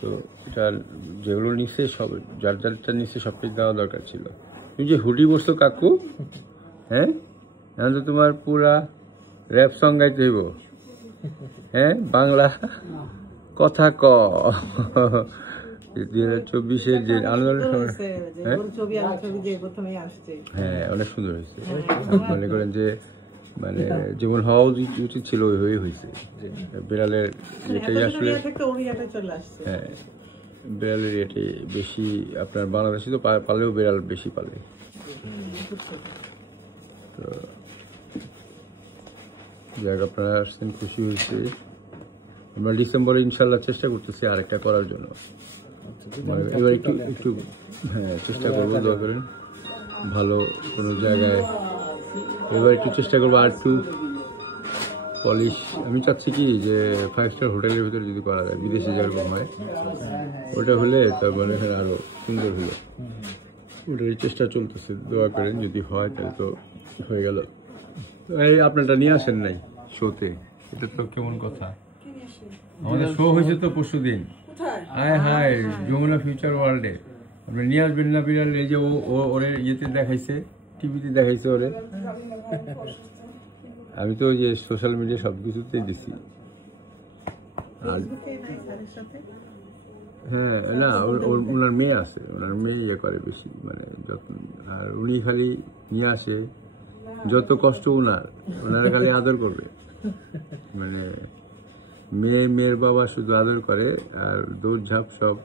তো এটা যেগুলো নিচ্ছে সব যার যারটা নিচ্ছে সব কিছু দেওয়া দরকার ছিল। তুমি যে হুডি বসছো কাকু, হ্যাঁ এখন তো তোমার পুরা র্যাপ সং গাইতে হইব, হ্যাঁ বাংলা কথা ক। 2024-এর যে আন্দোলনের সময় হ্যাঁ অনেক সুন্দর হয়েছে। মনে করেন যে মানে যেমন হওয়া উচিত ছিল ওই হয়ে হয়েছে। বিড়ালের এটাই আসলে হ্যাঁ বিড়ালের এটাই বেশি আপনার বাংলাদেশে তো পালেও বিড়াল বেশি পালে। তো যাক আপনারা আসছেন, খুশি হয়েছে। আমরা ডিসেম্বরে ইনশাল্লাহ চেষ্টা করতেছি আরেকটা করার জন্য। মানে এবার একটু একটু হ্যাঁ চেষ্টা করবো, দোয়া করেন ভালো কোনো জায়গায়। এবার একটু চেষ্টা করবো আর একটু পলিশ। আমি চাচ্ছি কি যে 5 স্টার হোটেলের ভিতরে যদি করা যায়, বিদেশে যেরকম হয় ওটা হলে তার মানে এখানে আরো সুন্দর হলো। ওটারই চেষ্টা চলতেছে, দোয়া করেন যদি হয় তাহলে তো হয়ে গেল। এই আপনারটা নিয়ে আসেন নাই শোতে, এটা তো কেমন কথা। আমাদের শো হয়েছে তো পরশু দিন, হাই হাই যমুনা ফিউচার ওয়ার্ল্ডে। আপনি নিয়ে আসবেন না বিড়াল? এই যে ওরে ইয়েতে দেখাইছে, টিভিতে দেখাইছে ওরে। আমি তো ওই যে সোশ্যাল মিডিয়া সব কিছুতেই দিছি। হ্যাঁ না ওনার মেয়ে আছে, ওনার মেয়ে ইয়ে করে বেশি মানে যত্ন। আর উনি খালি নিয়ে আসে, যত কষ্ট ওনারা খালি আদর করবে। মানে মেয়ের বাবা শুধু আদর করে আর দৌড় ঝাঁপ সব